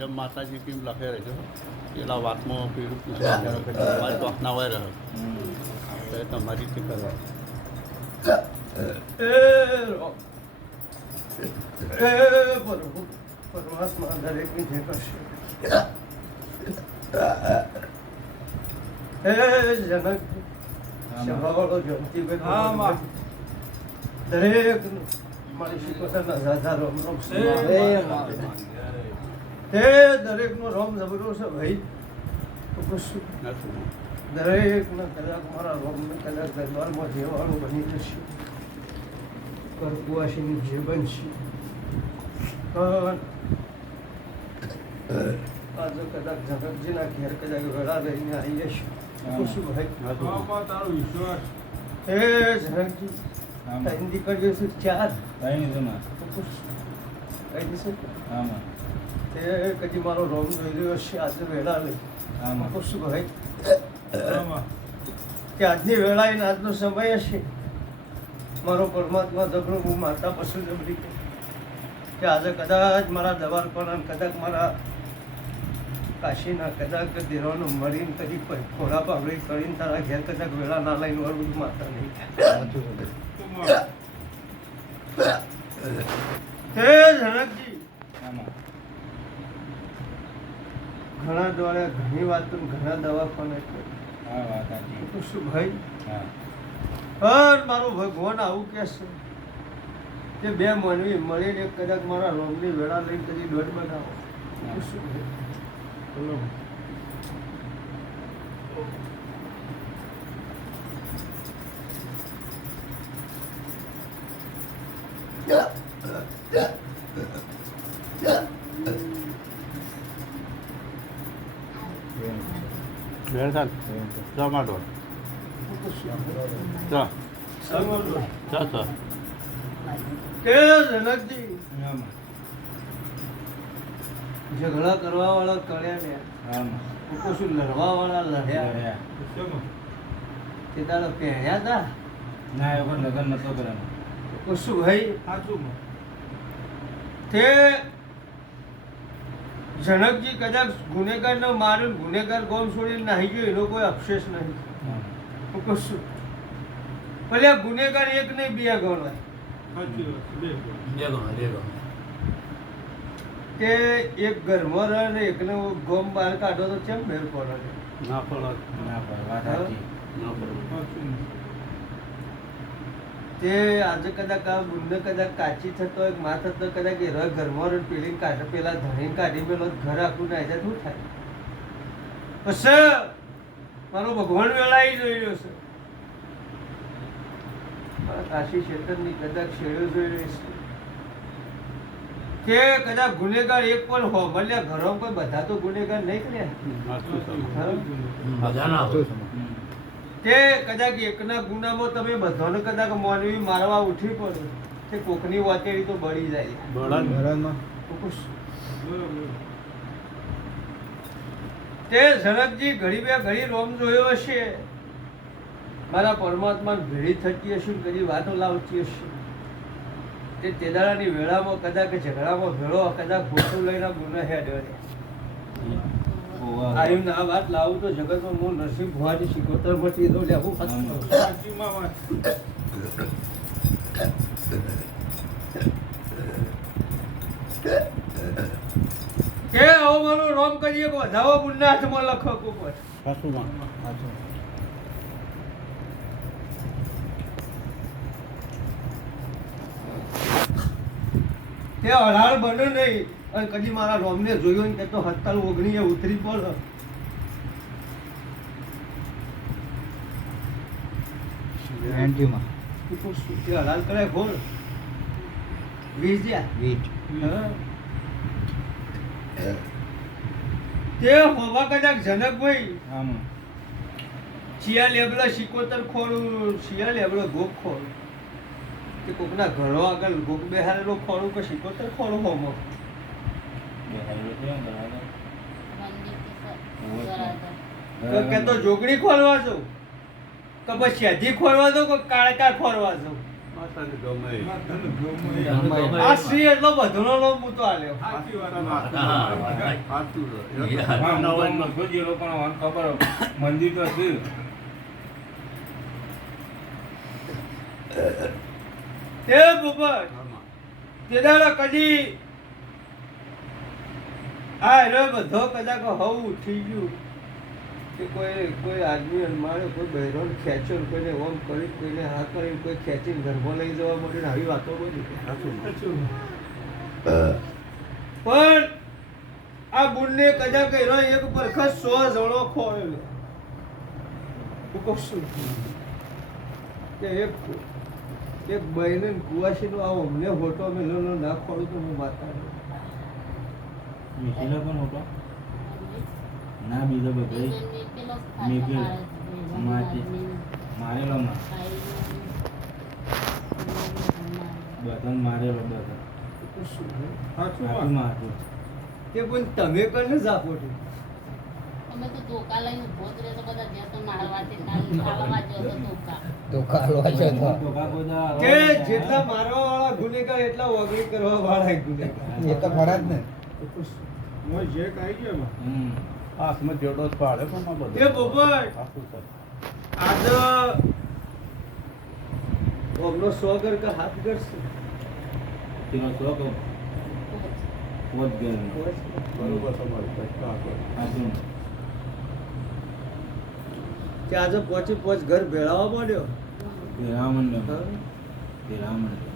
જેમ માતાજી કેમ લખે રહે છે પેલા વાતમાં પેલું તમારી તો ના હોય રહ્યો એટલે તમારી રીતે કરવા પરમાત્મા દરેકની જે કરશે જનક સભાવાળો જમતીભાઈ દરેક મારી શીખોતરના દાદા રોમ રોમ તે દરેકનો રોમ જબરો છે ભાઈ દરેકના કદાચ મારા રોમને કદાચ દરબારમાં જેવાનું બની જશે કરકુવાસીની જે બનશે આજે કદાચ જગતજીના ઘેર કદાચ વેળા લઈને આવી જશે શું ભાઈ તારો વિશ્વાસ હે જનકજી હિન્દી કરીએ છે ચાર તે કદી મારો રોમ જોઈ રહ્યો છે આજે વેળા લઈ શું ભાઈ કે આજની વેળા એને આજનો સમય હશે મારો પરમાત્મા જબરો હું માતા પશુ જબરી કે આજે કદાચ મારા દવાર પણ કદાચ મારા કાશીના કદાચ દેવાનો મળીને કદી ખોરા પાવડી કરીને તારા ઘેર કદાચ વેળા ના લઈને વળવું માતા નહીં હે જનકજી ઘણા દ્વારા ઘણી વાતો ઘણા દવાખાના શું ભાઈ મારો ભગવાન આવું કે છે કે બે મનવી મળીને કદાચ મારા રોગની વેળા લઈને કદી દોઢ બનાવો શું બોલો વેલકમ ટમાટો ચા ચા ચા કે જનકજી ઝઘડા કરવા વાળા કર્યા ને શું લડવા વાળા લડ્યા તે તારે પહેર્યા હતા ના એ પણ લગ્ન નતો કર્યા શું ભાઈ સાચું તે જનકજી કદાચ ગુનેગાર ન માર્યું ગુનેગાર ગોમ છોડીને નાહી ગયો એનો કોઈ અફસોસ નહીં કશું ભલે ગુનેગાર એક નહીં બે ગણવાય કે એક ઘરમાં રહે ને એકને ગોમ બહાર કાઢો તો કેમ મેળ પડે ના પડે તે આજે કદાચ આ ગુંડે કદાચ કાચી થતો એક માં થતો કદાચ એ ઘરમાં રહે પેલી કાઢે પેલા ધણી કાઢી પેલો ઘર આખું નાય શું થાય પછી મારો ભગવાન વેળાઈ જોઈ રહ્યો છે મારા કાશી ક્ષેત્રની કદાચ શેડો જોઈ રહ્યો છે કે કદાચ ગુનેગાર એક પણ હો ભલે ઘરો કોઈ બધા તો ગુનેગાર નહીં કર્યા કે કદાચ એકના ગુનામાં તમે બધાને કદાચ માનવી મારવા ઉઠી પડે તે કોકની વાતેડી તો બળી જાય તે જનકજી ઘડી બે ઘડી રોમ જોયો હશે મારા પરમાત્મા ભેળી થતી હશે કદી વાતો લાવતી હશે તે તેદારાની વેળામાં કદાચ ઝઘડામાં ભેળો કદાચ ખોટું લઈને ગુના હેડ આયુ ના વાત લાવું તો જગતમાં હું નરસિંહ ભુવાની શિકોતર માંથી તો લેવું કે આવો મારો રોમ કરીએ વધાવો બુના હાથમાં લખો ઉપર તે હરાળ બને નહીં અને કદી મારા રોમને જોયો ને તો 17 19 ઉતરી પડે હલાલ કરે ખોલ તે હોવા કદાચ જનકભાઈ શિયા લેબલા શિકોતર ખોરું શિયા લેબલો ગોપ ખોરું કે કોકના ઘરો આગળ ગોપ બેહારેલો ખોરું કે શિકોતર ખોરું હોમો કે તો જોગણી ખોલવા છો કે પછી હજી ખોલવા દો કે કાળકા ખોલવા છો તને ગમે આ શ્રી એટલો બધોનો નામ હું તો આલ્યો સાચું છે. હા, મોબાઈલમાં જોજે, લોકોને વાંધો ખબર હોય. મંદિર તો છે. તે બુબર તે દાડા કદી આ રે બધો કદાચ હવું ઉઠી ગયું કે કોઈ આદમી મારે કોઈ બહેરોને ખેંચો ને કોઈને ઓમ કરી કોઈને હા કરી કોઈ ખેંચીને ઘરમાં લઈ જવા માટે ને આવી વાતો બધી પણ આ બુનને કદાચ એનો એક પરખત 100 જણો ખોયેલો હું કહું છું કે એક બહેને કુવાસીનો આ અમને હોટો મેલેલો ના ખોડું તો હું માતા મિશેલો પણ હતો ના બીજો ભાઈ મેઘેલ મારેલો માં બધાને મારેલો બધા હાથમાં હતું. કે પણ તમે કને જાપો છો અમે તો ધોકા લઈને ઉભો જ રહેતો બધા જે તો મારવાથી ખાવા જતો ધોકા ધોકા બધા કે જેટલા મારવા વાળા ગુનેગાર એટલા વગડી કરવા વાળા ગુનેગાર એ તો ખરા જ ને જે કાઈ ગયો એમાં હમ. હાથમાં જોડો જ પાડે પણ આ બધું. એ બોબર સાચું છે. આજ ઓમનો 100 ઘર કા હાથ કરશે તેનો શોખ પોત ગયો બરોબર તમારી વાત. હાચું. કે આજે પોચ ઘર ભેળાવા માંડ્યો તે રામંડળ હા? તે રામંડળ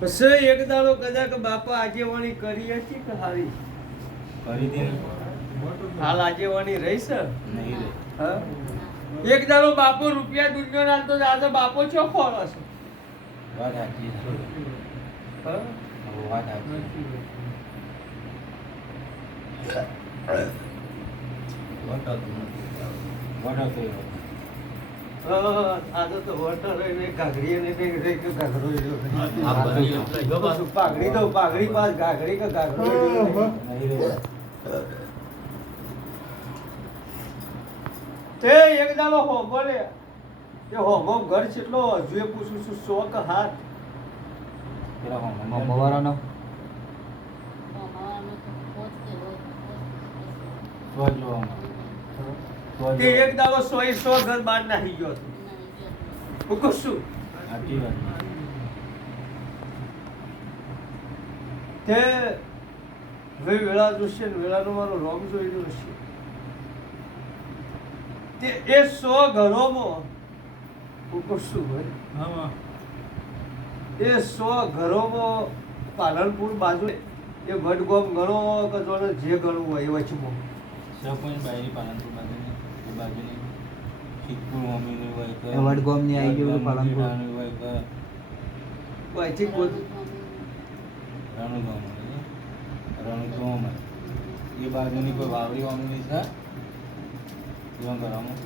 પછી એક દાડો કદાચ બાપા આગેવાણી કરી હતી કે હારી કરી દે હાલ આગેવાણી રહી છે નહીં રે હા? એક દાડો બાપો રૂપિયા દુનિયા નાખતો તો આજે બાપો ચોખ્ખો છે વાત સાચી છે. હા? વાત સાચી. વડા કર્યો. હા, આજે તો વોટર રહીને ઘાઘરી ને કઈ રહી કે ઘાઘરો રહ્યો. પાઘડી તો પાઘડી પાસ ઘાઘરી કે ઘાઘરો રહ્યો. નહીં રે તે એક દાડો હો બોલે કે હોમો ઘર કેટલો હજુ એ પૂછું છું 100 કે હાથ પેલા હોમ બવારાનો અમે તો પોચ કે રોજ તો જોવામાં તે એક દાડો 100 ઘર બહાર નાખી ગયો હતો હું કહું છું સાચી વાત. તે હવે વેળા જોશે ને વેળાનો મારો રોમ જોઈ રહ્યો છે તે એ 100 ઘરોમાં હું કહું છું ભાઈ એ 100 ઘરોમાં પાલનપુર બાજુ એ વડગામ ગણો કે જોને જે ગણવું હોય એ વચમાં સરપંચ બાયરી પાલનપુર બાજુની એ બાજુની સિદ્ધપુર મમ્મીની હોય કે એ વડગામની આવી ગયું પાલનપુર. ગંભીરાની હોય કે વચી કોઈ રણુગામ એ બાજુની કોઈ વાવડી મમ્મીની છે એવા ઘરમાં